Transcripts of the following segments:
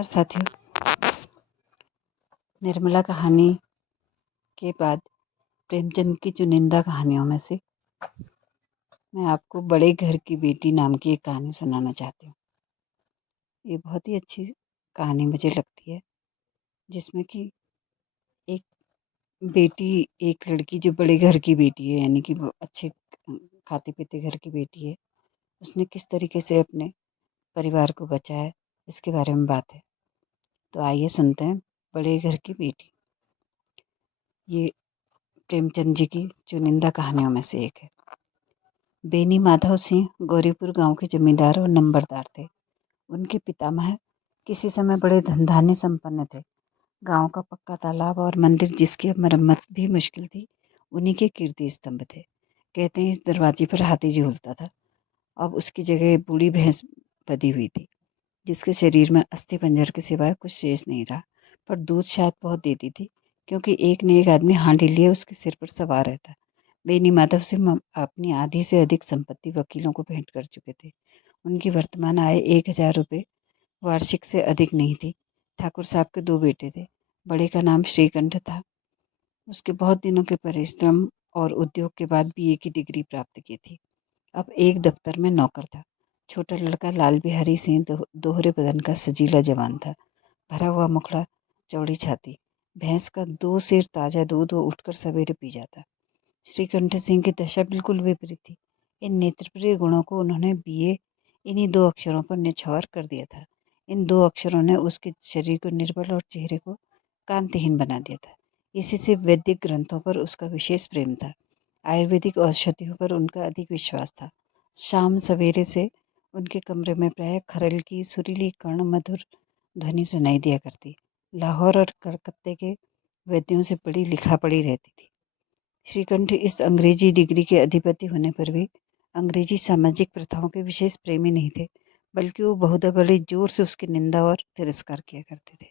साथियों, निर्मला कहानी के बाद प्रेमचंद की चुनिंदा कहानियों में से मैं आपको बड़े घर की बेटी नाम की एक कहानी सुनाना चाहती हूँ। ये बहुत ही अच्छी कहानी मुझे लगती है, जिसमें कि एक एक लड़की जो बड़े घर की बेटी है, यानी कि वो अच्छे खाते पीते घर की बेटी है, उसने किस तरीके से अपने परिवार को बचाया, इसके बारे में बात है। तो आइए सुनते हैं बड़े घर की बेटी। ये प्रेमचंद जी की चुनिंदा कहानियों में से एक है। बेनी माधव सिंह गौरीपुर गांव के जमींदार और नंबरदार थे। उनके पितामह किसी समय बड़े धनधान्य संपन्न थे। गांव का पक्का तालाब और मंदिर, जिसकी अब मरम्मत भी मुश्किल थी, उन्हीं के कीर्ति स्तंभ थे। कहते हैं इस दरवाजे पर हाथी झूलता था। अब उसकी जगह बूढ़ी भैंस बधी हुई थी, जिसके शरीर में अस्थि पंजर के सिवाय कुछ शेष नहीं रहा, पर दूध शायद बहुत देती थी, क्योंकि एक न एक आदमी हांडी लिए उसके सिर पर सवार रहता। बेनी माधव सिंह अपनी आधी से अधिक संपत्ति वकीलों को भेंट कर चुके थे। उनकी वर्तमान आय 1,000 रुपये वार्षिक से अधिक नहीं थी। ठाकुर साहब के 2 बेटे थे। बड़े का नाम श्रीकंठ था। उसके बहुत दिनों के परिश्रम और उद्योग के बाद बीए की डिग्री प्राप्त की थी। अब एक दफ्तर में नौकर था। छोटा लड़का लाल बिहारी सिंह दोहरे बदन का सजीला जवान था। भरा हुआ मुखड़ा, चौड़ी छाती, भैंस का 2 सेर ताजा दूध वो उठकर सवेरे पी जाता। श्रीकंठ सिंह की दशा बिल्कुल विपरीत थी। इन नेत्रप्रिय गुणों को उन्होंने बीए इन्हीं 2 अक्षरों पर न्यौछावर कर दिया था। इन 2 अक्षरों ने उसके शरीर को निर्बल और चेहरे को कांतिहीन बना दिया था। इसी से वैदिक ग्रंथों पर उसका विशेष प्रेम था। आयुर्वेदिक औषधियों पर उनका अधिक विश्वास था। शाम सवेरे से उनके कमरे में प्रायः खरल की सुरीली कर्ण मधुर ध्वनि सुनाई दिया करती। लाहौर और कलकत्ते के वैद्यों से बड़ी लिखा पड़ी रहती थी। श्रीकंठ इस अंग्रेजी डिग्री के अधिपति होने पर भी अंग्रेजी सामाजिक प्रथाओं के विशेष प्रेमी नहीं थे, बल्कि वो बहुत बड़े जोर से उसकी निंदा और तिरस्कार किया करते थे।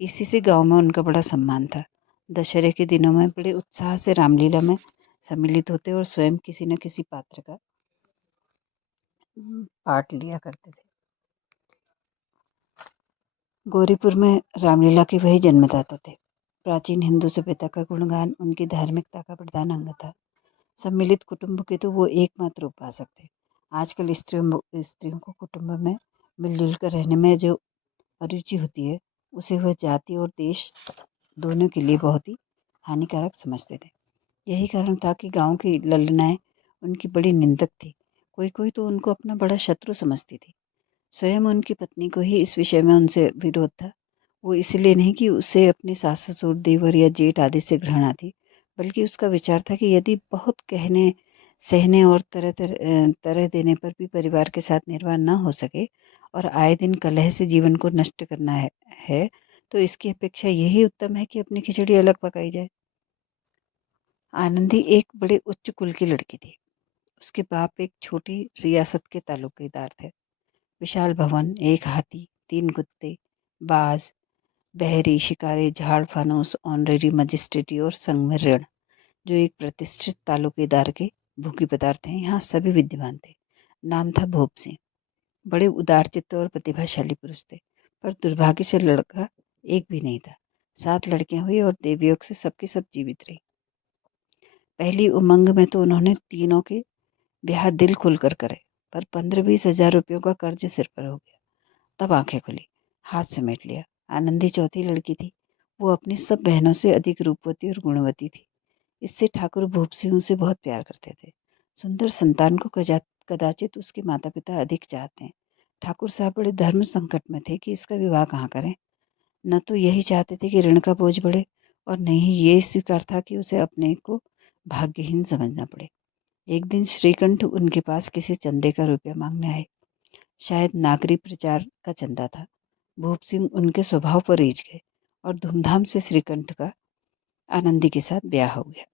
इसी से गांव में उनका बड़ा सम्मान था। दशहरे के दिनों में बड़े उत्साह से रामलीला में सम्मिलित होते और स्वयं किसी न किसी पात्र का पार्ट लिया करते थे। गौरीपुर में रामलीला के वही जन्मदाता थे। प्राचीन हिंदू सभ्यता का गुणगान उनकी धार्मिकता का प्रधान अंग था। सम्मिलित कुटुंब के तो वो एकमात्र उपासक थे। आजकल स्त्रियों को कुटुंब में मिलजुल कर रहने में जो अरुचि होती है, उसे वह जाति और देश दोनों के लिए बहुत ही हानिकारक समझते थे। यही कारण था कि गांव की ललनाएं उनकी बड़ी निंदक थी। कोई कोई तो उनको अपना बड़ा शत्रु समझती थी। स्वयं उनकी पत्नी को ही इस विषय में उनसे विरोध था। वो इसलिए नहीं कि उसे अपने सास ससुर, देवर या जेठ आदि से घृणा थी, बल्कि उसका विचार था कि यदि बहुत कहने सहने और तरह देने पर भी परिवार के साथ निर्वाह न हो सके और आए दिन कलह से जीवन को नष्ट करना है तो इसकी अपेक्षा यही उत्तम है कि अपनी खिचड़ी अलग पकाई जाए। आनंदी एक बड़े उच्च कुल की लड़की थी। उसके बाप एक छोटी रियासत के तालुकेदार थे। विशाल भवन, एक हाथी, 3 कुत्ते, बाज, बहरी, शिकारी, झाड़ फानूस, ऑनरेरी मजिस्ट्रेटी और संग में ऋण, जो एक प्रतिष्ठित तालुकेदार के भूखी पदार्थ हैं, यहाँ सभी विद्यमान थे। नाम था भूप सिंह। बड़े उदार चित्त और प्रतिभाशाली पुरुष थे, पर दुर्भाग्य से लड़का एक भी नहीं था। 7 लड़कियां हुई और देवयोग से सबकी सब जीवित रही। पहली उमंग में तो उन्होंने तीनों के ब्याह दिल खुलकर करे, पर 15-20 हजार रुपयों का कर्ज सिर पर हो गया। तब आंखें खुली, हाथ समेट लिया। आनंदी चौथी लड़की थी। वो अपनी सब बहनों से अधिक रूपवती और गुणवती थी। इससे ठाकुर भूप सिंह उसे बहुत प्यार करते थे। सुंदर संतान को कदाचित उसके माता पिता अधिक चाहते हैं। ठाकुर साहब बड़े धर्म संकट में थे कि इसका विवाह कहाँ करें। न तो यही चाहते थे कि ऋण का बोझ बढ़े, और न ही ये स्वीकार था कि उसे अपने को भाग्यहीन समझना पड़े। एक दिन श्रीकंठ उनके पास किसी चंदे का रुपया मांगने आए। शायद नागरिक प्रचार का चंदा था। भूप सिंह उनके स्वभाव पर रीझ गए और धूमधाम से श्रीकंठ का आनंदी के साथ ब्याह हो गया।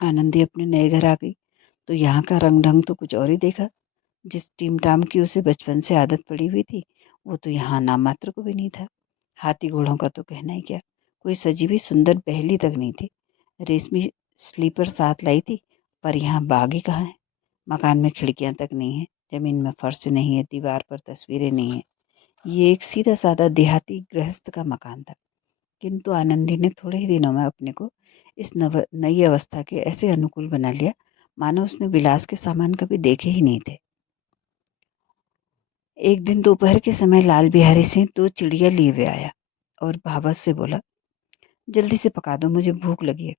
आनंदी अपने नए घर आ गई तो यहाँ का रंग ढंग तो कुछ और ही देखा। जिस टीम टाम की उसे बचपन से आदत पड़ी हुई थी, वो तो यहाँ नाम मात्र को भी नहीं था। हाथी घोड़ों का तो कहना ही क्या, कोई सजी हुई सुंदर बहली तक नहीं थी। रेशमी स्लीपर साथ लाई थी, पर यहाँ बाग ही कहाँ है। मकान में खिड़कियां तक नहीं है, जमीन में फर्श नहीं है, दीवार पर तस्वीरें नहीं है। ये एक सीधा साधा देहाती गृहस्थ का मकान था, किंतु आनंदी ने थोड़े ही दिनों में अपने को इस नई अवस्था के ऐसे अनुकूल बना लिया मानो उसने विलास के सामान कभी देखे ही नहीं थे। एक दिन दोपहर के समय लाल बिहारी सिंह 2 चिड़िया लिए हुए आया और भावत से बोला, जल्दी से पका दो, मुझे भूख लगी है।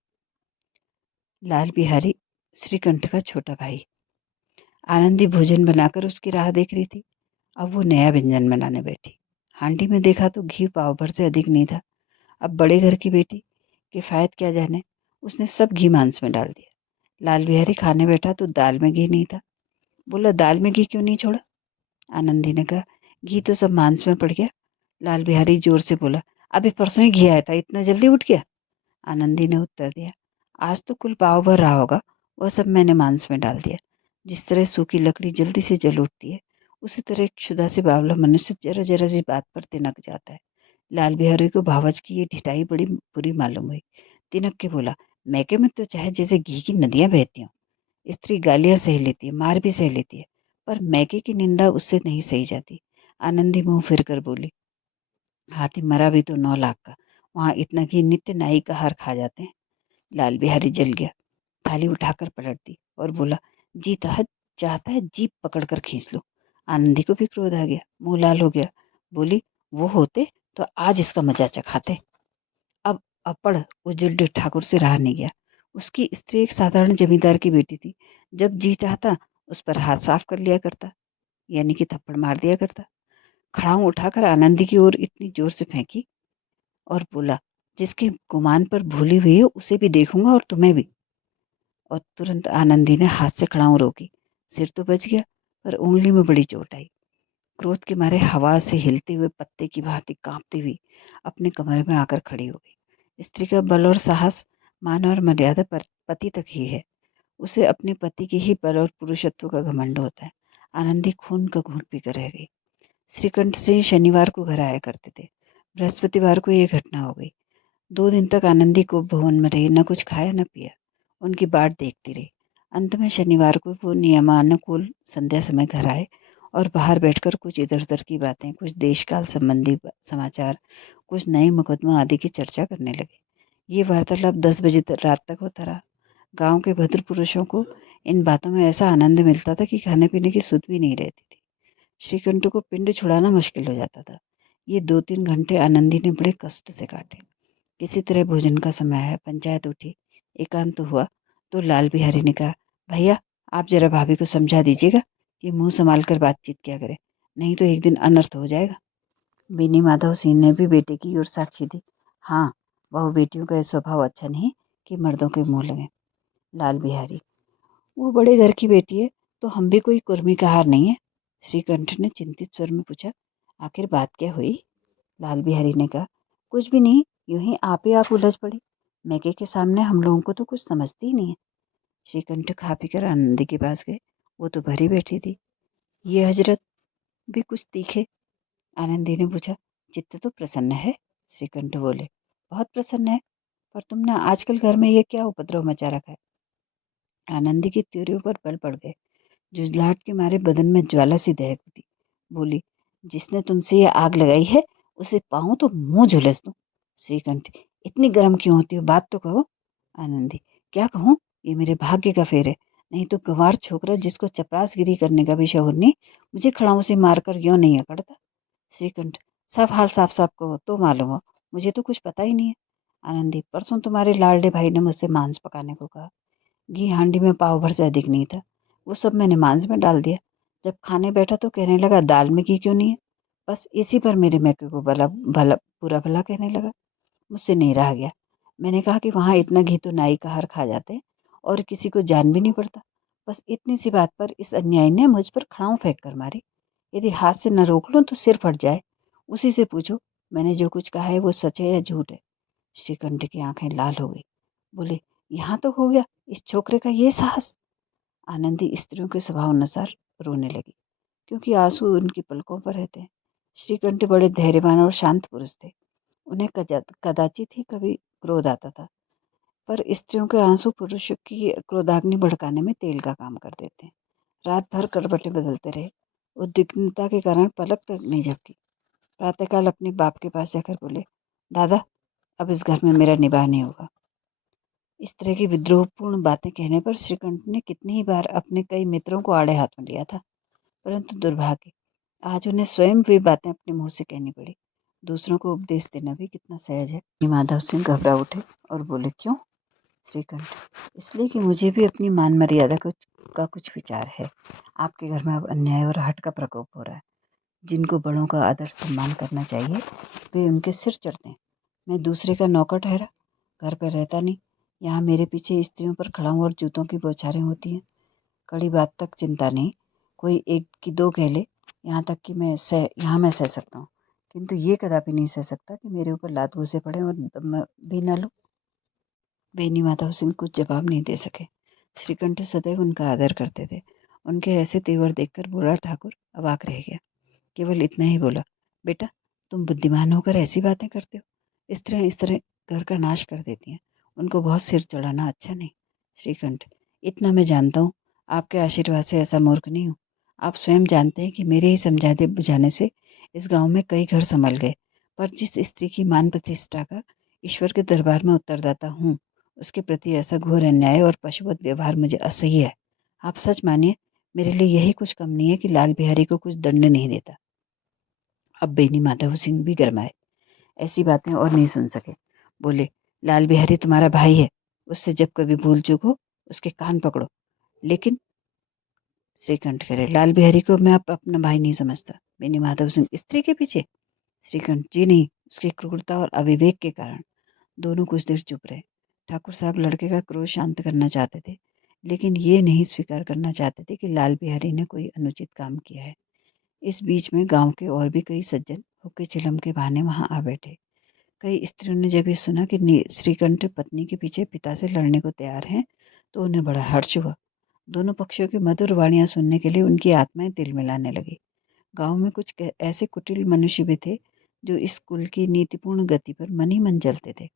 लाल बिहारी श्रीकंठ का छोटा भाई। आनंदी भोजन बनाकर उसकी राह देख रही थी। अब वो नया व्यंजन बनाने बैठी। हांडी में देखा तो घी पाव भर से अधिक नहीं था। अब बड़े घर की बेटी किफायत क्या जाने, उसने सब घी मांस में डाल दिया। लाल बिहारी खाने बैठा तो दाल में घी नहीं था। बोला, दाल में घी क्यों नहीं छोड़ा? आनंदी ने कहा, घी तो सब मांस में पड़ गया। लाल बिहारी जोर से बोला, अभी परसों ही घी आया था, इतना जल्दी उठ गया? आनंदी ने उत्तर दिया, आज तो कुल पाव भर रहा होगा, वह सब मैंने मांस में डाल दिया। जिस तरह सूखी लकड़ी जल्दी से जल उठती है, उसी तरह एक क्षुधा से बावला मनुष्य जरा जरा सी बात पर तिनक जाता है। लाल बिहारी को भावच की ये ढिठाई बड़ी बुरी मालूम हुई। तिनक के बोला, मैके में तो चाहे जैसे घी की नदियां बहती हों। स्त्री गालियां सह लेती है, मार भी सह लेती है, पर मैके की निंदा उससे नहीं सही जाती। आनंदी मुंह फिर कर बोली, हाथी मरा भी तो 9 लाख का, वहां इतना घी नित्य नाई का हार खा जाते हैं। लाल बिहारी जल गया, थाली उठाकर पलट दी और बोला, जीता है, चाहता है जीप पकड़कर खींच लो। आनंदी को भी क्रोध आ गया, मुंह लाल हो गया। बोली, वो होते तो आज इसका मजा चखाते। अब अप्पड़ उजड़ ठाकुर से रहा नहीं गया। उसकी स्त्री एक साधारण जमींदार की बेटी थी। जब जी चाहता उस पर हाथ साफ कर लिया करता, यानी कि थप्पड़ मार दिया करता। खड़ाऊ उठाकर आनंदी की ओर इतनी जोर से फेंकी और बोला, जिसके गुमान पर भूली हुई है उसे भी देखूंगा और तुम्हें भी। और तुरंत आनंदी ने हाथ से खड़ाऊ रोकी। सिर तो बच गया, पर उंगली में बड़ी चोट आई। क्रोध के मारे हवा से हिलते हुए पत्ते की भांति कांपती हुई अपने कमरे में आकर खड़ी हो गई। स्त्री का बल और साहस, मान और मर्यादा पर पति तक ही है। उसे अपने पति के ही बल और पुरुषत्व का घमंड होता है। आनंदी खून का घूंट पीकर रह गई। श्रीकंठ सिंह शनिवार को घर आया करते थे। बृहस्पतिवार को यह घटना हो गई। 2 दिन तक आनंदी को भवन में रही, न कुछ खाया न पिया, उनकी बाट देखती रही। अंत में शनिवार को वो नियमानुकूल संध्या समय घर आए और बाहर बैठकर कुछ इधर उधर की बातें, कुछ देशकाल संबंधी समाचार, कुछ नए मुकदमा आदि की चर्चा करने लगे। ये वार्तालाप 10 बजे रात तक होता रहा। गांव के भद्र पुरुषों को इन बातों में ऐसा आनंद मिलता था कि खाने पीने की सुध भी नहीं रहती थी। श्रीकंठ को पिंड छुड़ाना मुश्किल हो जाता था। ये 2-3 घंटे आनंदी ने बड़े कष्ट से काटे। किसी तरह भोजन का समय आया, पंचायत उठी, एकांत हुआ तो लाल बिहारी ने कहा, भैया आप जरा भाभी को समझा दीजिएगा कि मुंह संभाल कर बातचीत क्या करे, नहीं तो एक दिन अनर्थ हो जाएगा। बीनी माधव सिंह ने भी बेटे की ओर साक्षी दी। हाँ, बहु बेटियों का यह स्वभाव अच्छा नहीं कि मर्दों के मुंह लगे। लाल बिहारी, वो बड़े घर की बेटी है तो हम भी कोई कुर्मी का हार नहीं है। श्रीकंठ ने चिंतित स्वर में पूछा, आखिर बात क्या हुई? लाल बिहारी ने कहा, कुछ भी नहीं, यूं ही आप उलझ पड़ी। मैके के सामने हम लोगों को तो कुछ समझती ही नहीं है। श्रीकंठ खा पी कर आनंदी के पास गए। वो तो भरी बैठी थी। ये हजरत भी कुछ तीखे? आनंदी ने पूछा। चित्त तो प्रसन्न है, श्रीकंठ बोले, बहुत प्रसन्न है, पर तुमने आजकल घर में ये क्या उपद्रव मचा रखा है? आनंदी की त्योरियों पर बल पड़ गए। जुझलाहट के मारे बदन में ज्वाला सी दहक उठी। बोली, जिसने तुमसे ये आग लगाई है उसे पाऊं तो मुंह झुलस दूं। श्रीकंठ, इतनी गर्म क्यों होती हो, बात तो कहो। आनंदी, क्या कहूँ, ये मेरे भाग्य का फेर है, नहीं तो गंवार छोकरा जिसको चपरासगिरी करने का भी शौर नहीं, मुझे खड़ाऊ से मारकर यूं नहीं अकड़ता। श्रीकंठ, सब हाल साफ साफ कहो तो मालूम हो, मुझे तो कुछ पता ही नहीं है। आनंदी, परसों तुम्हारे लाडले भाई ने मुझसे मांस पकाने को कहा। घी हांडी में पाव भर से अधिक नहीं था, वो सब मैंने मांस में डाल दिया। जब खाने बैठा तो कहने लगा, दाल में घी क्यों नहीं है? बस इसी पर मेरे मैके को भला भला बुरा भला कहने लगा। मुझसे नहीं रहा गया। मैंने कहा कि वहां इतना घी तो नाई का हर खा जाते हैं और किसी को जान भी नहीं पड़ता। बस इतनी सी बात पर इस अन्यायी ने मुझ पर खड़ाऊ फेंक कर मारी। यदि हाथ से न रोक लूं तो सिर फट जाए। उसी से पूछो मैंने जो कुछ कहा है वो सच है या झूठ है। श्रीकंठ की आंखें लाल हो गई। बोले, यहाँ तो हो गया, इस छोकरे का ये साहस। आनंदी स्त्रियों के स्वभाव अनुसार रोने लगी, क्योंकि आंसू उनकी पलकों पर रहते हैं। श्रीकंठ बड़े धैर्यवान और शांत पुरुष थे। उन्हें कदाचित ही कभी क्रोध आता था, पर स्त्रियों के आंसू पुरुषों की क्रोधाग्नि भड़काने में तेल का काम कर देते हैं। रात भर करवटें बदलते रहे। उद्विग्नता के कारण पलक तक नहीं झपकी। प्रातःकाल अपने बाप के पास जाकर बोले, दादा, अब इस घर में मेरा निवाह नहीं होगा। इस तरह की विद्रोहपूर्ण बातें कहने पर श्रीकंठ ने कितनी ही बार अपने कई मित्रों को आड़े हाथ में लिया था, परंतु दुर्भाग्य, आज उन्हें स्वयं वे बातें अपने मुंह से कहनी पड़ी। दूसरों को उपदेश देना भी कितना सहज है। माधव सिंह घबरा उठे और बोले, क्यों श्रीकंठ? इसलिए कि मुझे भी अपनी मान मर्यादा का कुछ विचार है। आपके घर में अब अन्याय और हठ का प्रकोप हो रहा है। जिनको बड़ों का आदर सम्मान करना चाहिए वे उनके सिर चढ़ते हैं। मैं दूसरे का नौकर ठहरा, घर पर रहता नहीं। यहाँ मेरे पीछे स्त्रियों पर खड़ा हूँ और जूतों की बौछारें होती हैं। कड़ी बात तक चिंता नहीं, कोई एक की दो कह ले, यहाँ तक कि मैं सह सकता हूँ, किंतु ये कदापि नहीं सह सकता कि मेरे ऊपर लात घूंसे पड़े और दम भी न लूं। बेनी माधव सिंह कुछ जवाब नहीं दे सके। श्रीकंठ सदैव उनका आदर करते थे। उनके ऐसे तेवर देखकर बूढ़ा ठाकुर अवाक रह गया। केवल इतना ही बोला, बेटा, तुम बुद्धिमान होकर ऐसी बातें करते हो। इस तरह घर का नाश कर देती हैं। उनको बहुत सिर चढ़ाना अच्छा नहीं। श्रीकंठ, इतना मैं जानता हूँ, आपके आशीर्वाद से ऐसा मूर्ख नहीं हूँ। आप स्वयं जानते हैं कि मेरे ही समझाने बुझाने से इस गांव में कई घर संभल गए, पर जिस स्त्री की मान प्रतिष्ठा का ईश्वर के दरबार में उत्तरदाता हूँ, उसके प्रति ऐसा घोर अन्याय और पशुवत व्यवहार मुझे असह्य है। आप सच मानिए, मेरे लिए यही कुछ कम नहीं है कि लाल बिहारी को कुछ दंड नहीं देता। अब बेनी माधव सिंह भी गरमाए, ऐसी बातें और नहीं सुन सके। बोले, लाल बिहारी तुम्हारा भाई है, उससे जब कभी भूल चूक हो उसके कान पकड़ो। लेकिन श्रीकंठ कह रहे, लाल बिहारी को मैं अपना भाई नहीं समझता। बेनी माधव सिंह, स्त्री के पीछे? श्रीकंठ, जी नहीं, उसकी क्रूरता और अविवेक के कारण। दोनों कुछ देर चुप रहे। ठाकुर साहब लड़के का क्रोध शांत करना चाहते थे, लेकिन ये नहीं स्वीकार करना चाहते थे कि लाल बिहारी ने कोई अनुचित काम किया है। इस बीच में गांव के और भी कई सज्जन हुक्के चिलम के बहाने वहां आ बैठे। कई स्त्रियों ने जब ये सुना कि श्रीकंठ पत्नी के पीछे पिता से लड़ने को तैयार हैं, तो उन्हें बड़ा हर्ष हुआ। दोनों पक्षों की मधुर वाणियां सुनने के लिए उनकी आत्माएं तिल मिलाने लगी। गांव में कुछ ऐसे कुटिल मनुष्य भी थे जो इस कुल की नीतिपूर्ण गति पर मन ही मन जलते थे।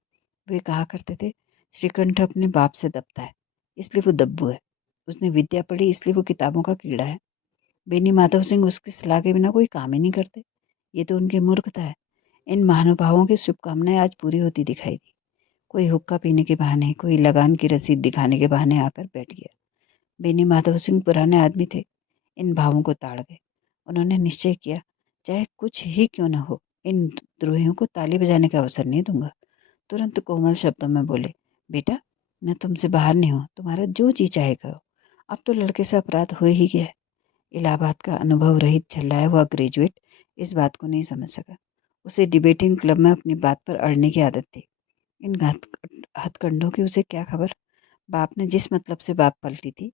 वे कहा करते थे, श्रीकंठ अपने बाप से दबता है, इसलिए वो दब्बू है। उसने विद्या पढ़ी, इसलिए वो किताबों का कीड़ा है। बेनी माधव सिंह उसकी सलाह के बिना कोई काम ही नहीं करते। ये तो उनकी मूर्खता है। इन महानुभावों की शुभकामनाएं आज पूरी होती दिखाई दी। कोई हुक्का पीने के बहाने, कोई लगान की रसीद दिखाने के बहाने आकर बैठ गया। बेनी माधव सिंह पुराने आदमी थे, इन भावों को ताड़ गए। उन्होंने निश्चय किया, चाहे कुछ ही क्यों न हो, इन द्रोहियों को ताली बजाने का अवसर नहीं दूंगा। तुरंत कोमल शब्दों में बोले, बेटा, मैं तुमसे बाहर नहीं हूँ, तुम्हारा जो जी चाहे करो। अब तो लड़के से अपराध हो ही गया है। इलाहाबाद का अनुभव रहित झल्लाया हुआ ग्रेजुएट इस बात को नहीं समझ सका। उसे डिबेटिंग क्लब में अपनी बात पर अड़ने की आदत थी। इन हथकंडों की उसे क्या खबर। बाप ने जिस मतलब से बात पलटी थी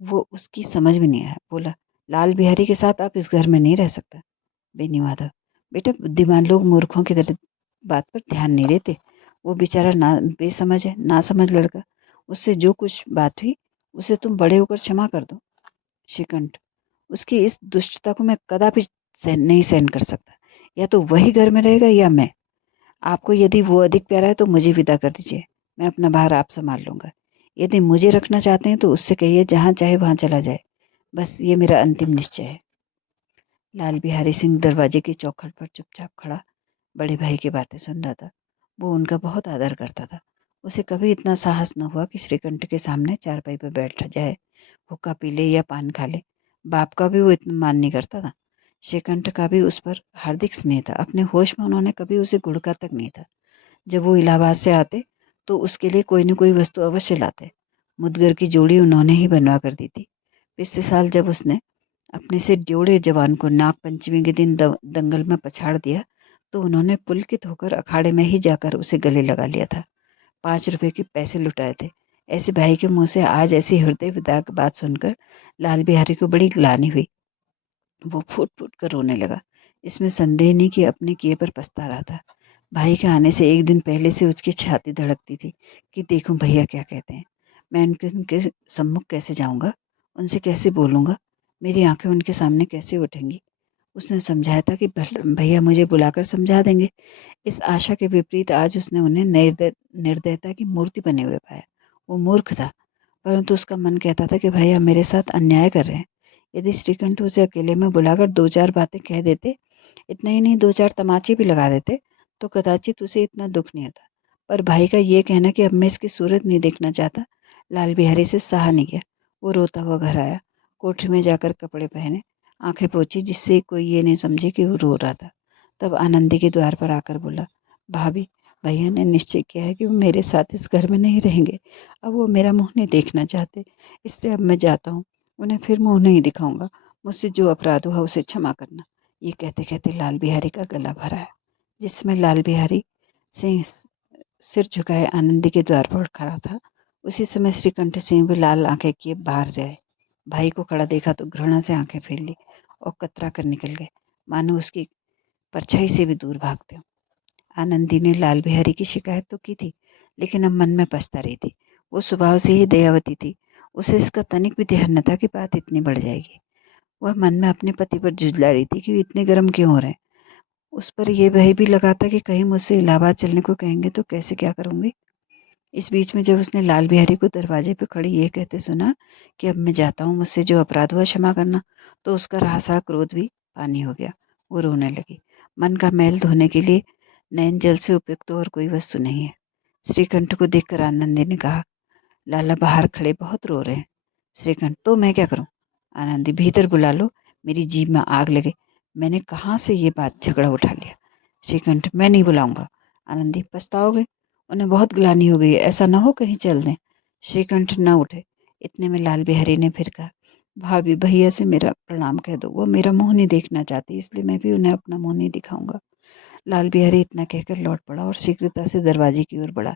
वो उसकी समझ में नहीं आया। बोला, लाल बिहारी के साथ आप इस घर में नहीं रह सकता। बेनी माधव, बेटा, बुद्धिमान लोग मूर्खों की तरह बात पर ध्यान नहीं देते। वो बेचारा ना बेसमझ है, ना समझ लड़का। उससे जो कुछ बात हुई उसे तुम बड़े होकर क्षमा कर दो। श्रीकंठ, उसकी इस दुष्टता को मैं कदापि नहीं सहन कर सकता। या तो वही घर में रहेगा या मैं। आपको यदि वो अधिक प्यारा है तो मुझे विदा कर दीजिए, मैं अपना भार आप संभाल लूंगा। यदि मुझे रखना चाहते हैं तो उससे कहिए जहां चाहे वहां चला जाए। बस ये मेरा अंतिम निश्चय है। लाल बिहारी सिंह दरवाजे की चौखट पर चुपचाप खड़ा बड़े भाई की बातें सुन रहा था। वो उनका बहुत आदर करता था। उसे कभी इतना साहस न हुआ कि श्रीकंठ के सामने चारपाई पर बैठ जाए, हुक्का पी ले या पान खा ले। बाप का भी वो इतना मान नहीं करता था। श्रीकंठ का भी उस पर हार्दिक स्नेह था। अपने होश में उन्होंने कभी उसे गुड़का तक नहीं था। जब वो इलाहाबाद से आते तो उसके लिए कोई न कोई वस्तु अवश्य लाते। मुदगर की जोड़ी उन्होंने ही बनवा कर दी थी। पिछले साल जब उसने अपने से ड्योढ़े जवान को नाग पंचमी के दिन दंगल में पछाड़ दिया तो उन्होंने पुलकित होकर अखाड़े में ही जाकर उसे गले लगा लिया था। 5 रुपए के पैसे लुटाए थे। ऐसे भाई के मुंह से आज ऐसी हृदय विदारक बात सुनकर लाल बिहारी को बड़ी ग्लानि हुई। वो फूट फूट कर रोने लगा। इसमें संदेह नहीं कि अपने किए पर पछता रहा था। भाई के आने से एक दिन पहले से उसकी छाती धड़कती थी कि देखूं भैया क्या कहते हैं। मैं उनके सम्मुख कैसे जाऊंगा, उनसे कैसे बोलूंगा, मेरी आंखें उनके सामने कैसे उठेंगी। उसने समझाया था कि भैया मुझे बुलाकर समझा देंगे। इस आशा के विपरीत आज उसने उन्हें निर्दयता की मूर्ति बने हुए पाया। वो मूर्ख था, परंतु उसका मन कहता था कि भैया मेरे साथ अन्याय कर रहे हैं। यदि श्रीकंठ उसे अकेले में बुलाकर 2-4 बातें कह देते, इतना ही नहीं, 2-4 तमाचे भी लगा देते तो कदाचित उसे इतना दुख नहीं होता। पर भाई का ये कहना कि अब मैं इसकी सूरत नहीं देखना चाहता, लाल बिहारी से सहा नहीं गया। वो रोता हुआ घर आया, कोठरी में जाकर कपड़े पहने, आंखें पोंछी जिससे कोई ये नहीं समझे कि वो रो रहा था। तब आनंदी के द्वार पर आकर बोला, भाभी, भैया ने निश्चय किया है कि वो मेरे साथ इस घर में नहीं रहेंगे। अब वो मेरा मुंह नहीं देखना चाहते, इसलिए अब मैं जाता हूँ। उन्हें फिर मुंह नहीं दिखाऊंगा। मुझसे जो अपराध हुआ उसे क्षमा करना। ये कहते कहते लाल बिहारी का गला भरा है। जिसमें लाल बिहारी सिंह सिर झुकाए आनंदी के द्वार पर खड़ा था। उसी समय श्रीकंठ सिंह भी लाल आंखें किए बाहर से आए। भाई को खड़ा देखा तो घृणा से आंखें फेर ली और कतरा कर निकल गए, मानो उसकी परछाई से भी दूर भागते हो। आनंदी ने लाल बिहारी की शिकायत तो की थी, लेकिन अब मन में पछता रही थी। वो स्वभाव से ही दयावती थी। उसे इसका तनिक भी ध्यान न था कि बात इतनी बढ़ जाएगी। वह मन में अपने पति पर झुँझला रही थी कि वो इतने गर्म क्यों हो रहे हैं। उस पर यह भय भी लगा था कि कहीं मुझसे इलाहाबाद चलने को कहेंगे तो कैसे क्या करूंगी। इस बीच में जब उसने लाल बिहारी को दरवाजे पर खड़ी ये कहते सुना कि अब मैं जाता हूँ, मुझसे जो अपराध हुआ क्षमा करना, तो उसका रहा क्रोध भी पानी हो गया। वो रोने लगी। मन का मैल धोने के लिए नैन जल से उपयुक्त और कोई वस्तु नहीं है। श्रीकंठ को देखकर आनंदी ने कहा, लाला बाहर खड़े बहुत रो रहे हैं। श्रीकंठ, तो मैं क्या करूं? आनंदी, भीतर बुला लो, मेरी जीभ में आग लगे। मैंने कहाँ से ये बात झगड़ा उठा लिया। श्रीकंठ, मैं नहीं बुलाऊंगा। आनंदी, पछताओगे? उन्हें बहुत ग्लानि हो गई है, ऐसा ना हो कहीं चल दें। श्रीकंठ न उठे। इतने में लाल बिहारी ने फिर कहा, भाभी, भैया से मेरा प्रणाम कह दो, वो मेरा मुंह नहीं देखना चाहती, इसलिए मैं भी उन्हें अपना मुंह नहीं दिखाऊंगा। लाल बिहारी इतना कहकर लौट पड़ा और शीघ्रता से दरवाजे की ओर बढ़ा।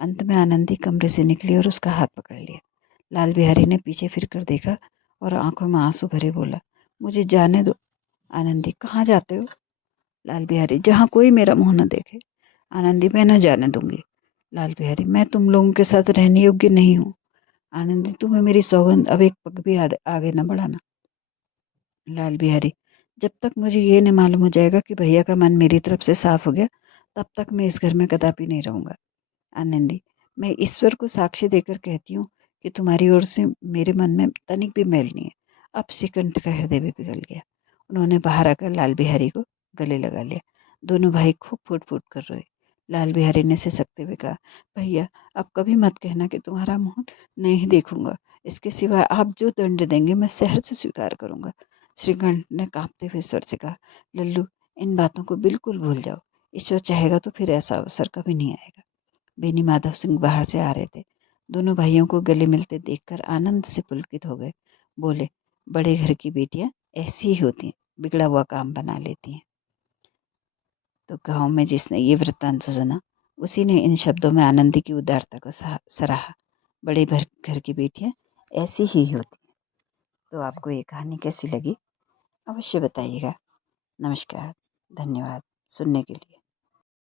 अंत में आनंदी कमरे से निकली और उसका हाथ पकड़ लिया। लाल बिहारी ने पीछे फिरकर देखा और आंखों में आंसू भरे बोला, मुझे जाने दो। आनंदी, कहाँ जाते हो? लाल बिहारी, जहाँ कोई मेरा मुंह न देखे। आनंदी, मैं न जाने दूंगी। लाल बिहारी, मैं तुम लोगों के साथ रहने योग्य नहीं हूँ। आनंदी, तुम्हें मेरी सौगंध, अब एक पग भी आगे न बढ़ाना। लाल बिहारी, जब तक मुझे ये नहीं मालूम हो जाएगा कि भैया का मन मेरी तरफ से साफ हो गया, तब तक मैं इस घर में कदापि नहीं रहूंगा। आनंदी, मैं ईश्वर को साक्षी देकर कहती हूँ कि तुम्हारी ओर से मेरे मन में तनिक भी मैल नहीं है। अब श्रीकंठ का हृदय भी पिघल गया। उन्होंने बाहर आकर लाल बिहारी को गले लगा लिया। दोनों भाई खूब फूट फूट कर रोए। लाल बिहारी ने सिसकते हुए कहा, भैया, अब कभी मत कहना कि तुम्हारा मुंह नहीं देखूंगा। इसके सिवा आप जो दंड देंगे मैं सहर्ष से स्वीकार करूंगा। श्रीकंठ ने कांपते हुए स्वर से कहा, लल्लू, इन बातों को बिल्कुल भूल जाओ। ईश्वर चाहेगा तो फिर ऐसा अवसर कभी नहीं आएगा। बेनी माधव सिंह बाहर से आ रहे थे। दोनों भाइयों को गले मिलते देखकर आनंद से पुलकित हो गए। बोले, बड़े घर की बेटियां ऐसी ही होती हैं, बिगड़ा हुआ काम बना लेती हैं। तो गांव में जिसने ये वृत्तांत सुना, उसी ने इन शब्दों में आनंदी की उदारता को सराहा। बड़े घर की बेटियां ऐसी ही होती हैं। तो आपको ये कहानी कैसी लगी, अवश्य बताइएगा। नमस्कार, धन्यवाद सुनने के लिए।